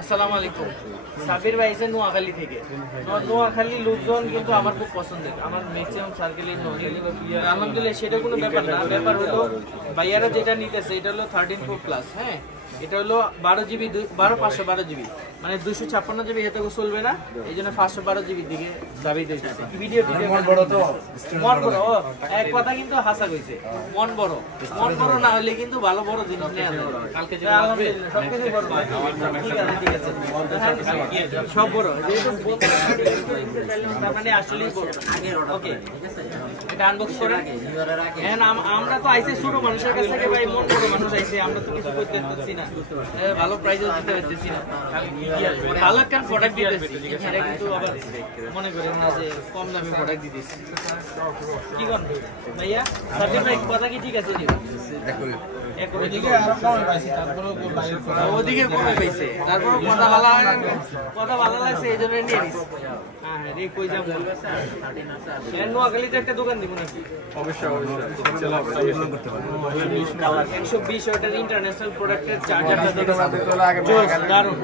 আসসালামু আলাইকুম। সাবির ভাই এসে নোয়াখালী থেকে। নোয়াখালী লোকজন কিন্তু আমার খুব পছন্দের, আমার ম্যাক্সিমাম সার্কেলের নোয়াখালী। আলহামদুলিল্লাহ সেটা কোনো ব্যাপার না, ব্যাপার হলো ভাইয়ারা যেটা নিতেছে এটা হলো 13 Pro Plus। হ্যাঁ, এটা হলো 12GB 512GB, মানে 256GB এতে চলবে না, এই জন্য 512GB দিকে দাবি দিয়েছে। ভিডিও মন বড় তো, মন বড় এক কথা কিন্তু হাসা কইছে, মন বড় না হলে কিন্তু ভালো বড় জিনিস নেই। কালকে যে আলহামদুলিল্লাহ সবকিছু বড়, ঠিক আছে সব বড়, যেহেতু মানে আসলেই বড়। ওকে, এটা আনবক্স করেন। আমরা তো আইসি ছোট মানুষের কাছ থেকে, ভাই মন বড় মানুষ আইসে, আমরা তো কিছু করতে পারছি না, ভালো প্রাইজও দিতে পারতেছি না, ভালো একটা প্রোডাক্ট দিতেছি, এটা কিন্তু আবার মনে করেন না যে কম দামে প্রোডাক্ট দিতেছি। কি করেন ভাইয়া? সাবির ভাই কথা কি ঠিক আছে? ওদিকে কমে পাইছে, তারপর কথা ভালো লাগছে এই জন্য নিয়ে নিস। হ্যাঁ রে, কই যাবো? নোয়াখালীতে একটা দোকান দিব নাকি? অবশ্যই 120 ওয়াটের ইন্টারন্যাশনাল প্রোডাক্টের চার্জারটা দারুণ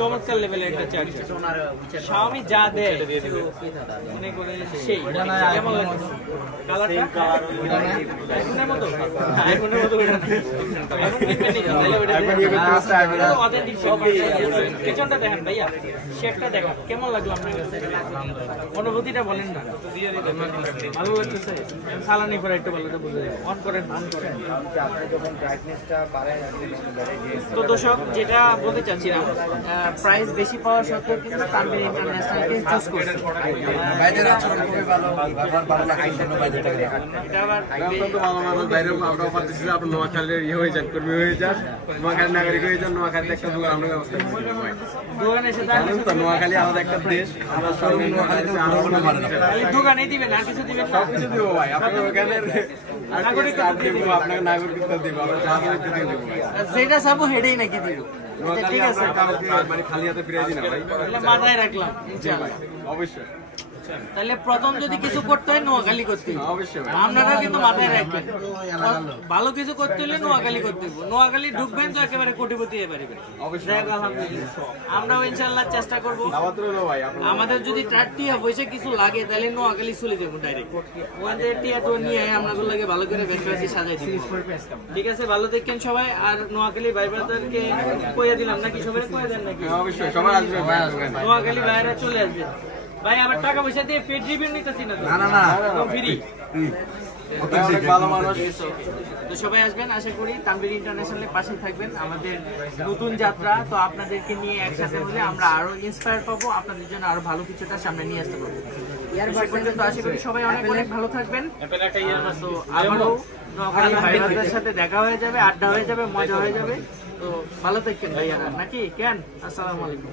চমৎকার লেভেলের একটা চার্জার। Xiaomi যা দেয় মনে করে সেই কেমন লাগে কালারটা? আইফোনের মতো, আইফোনের মতো পেছনটা দেখেন ভাইয়া, শেপটা দেখেন কেমন লাগলো আপনার কাছে? অনুভূতিটা বলেন না। ভালো লাগতেছে? সালানি করে একটু ভালো বুঝে যাবে। অন করেন, অন করেন। তো দর্শক, যেটা বলতে চাচ্ছিলাম, প্রাইস বেশি পাওয়া সত্ত্বেও কিন্তু তানভীর ইন্টারন্যাশনালকে চুজ করছি। বাইরের আচরণ খুবই ভালো, ব্যবহার ভালো লাগে, জন্য বাইরে থেকে এটা আবার ভালো মানুষ বাইরে আমরাও পারতেছি না। আপনি নোয়াখালীর ইয়ে হয়ে যান, কর্মী হয়ে যান, নোয়াখালীর নাগরিক হয়ে যান, নোয়াখালীতে একটা দোকান আমরা ব্যবস্থা করছি। দোকানে এসে তো নোয়াখালী আমাদের একটা দেশ, আমরা সব নোয়াখালীতে দোকানে দিবেন আর কিছু দিবেন, সবকিছু দিব ভাই। আপনার ওখানে নাগরিকত্ব দিব, আপনাকে নাগরিকত্ব দিব, আমরা নাগরিকত্ব দিব ভাই। যেটা চাবো হেডেই নাকি দিব। ঠিক আছে, মানে খালি হাতে ফিরে দিই না ভাই, মাথায় রাখলাম ইনশাআল্লাহ। অবশ্যই। তাহলে প্রথম যদি কিছু করতে হয় নোয়াখালী করতে হবে, অবশ্যই আপনারা কিন্তু মাথায় রাখবেন। ভালো কিছু করতে হলে নোয়াখালী করতে হবে। নোয়াখালী ঢুকবেন তো একেবারে কোটিপতি হয়ে পারবেন। আমরাও ইনশাআল্লাহ চেষ্টা করবো। আমাদের যদি টিয়া পয়সা কিছু লাগে তাহলে নোয়াখালী চলে যাবো ডাইরেক্ট। ওখানে টিয়া তো নিয়ে আপনাদের লাগে ভালো করে বেশি সাজাই দিব। ঠিক আছে, ভালো দেখেন সবাই। আর নোয়াখালী ভাই ব্রাদারকে কইয়া দিলাম নাকি? সবাই কইয়া দেন নাকি? অবশ্যই সবাই আসবে ভাই, আসবেন নোয়াখালী ভাইরা চলে আসবে। ভাই আবার টাকা পয়সা দিয়ে পেড রিভিউ নিতেছি না, না ফ্রি। ভালো মানুষ। তো সবাই আসবেন, আশা করি তানভীর ইন্টারন্যাশনালের পাশে থাকবেন। আমাদের নতুন যাত্রা, তো আপনাদেরকে নিয়ে একসাথে হলে আমরা আরো ইন্সপায়ার পাবো, আপনাদের জন্য আরো ভালো কিছুটা সামনে নিয়ে আসতে পারবো। তো আশা করি সবাই অনেক অনেক ভালো থাকবেন। তো আবারও নোয়াখালী ভাইদের সাথে দেখা হয়ে যাবে, আড্ডা হয়ে যাবে, মজা হয়ে যাবে। তো ভালো থাকবেন ভাইয়ারা নাকি? কেন? আসসালামু আলাইকুম।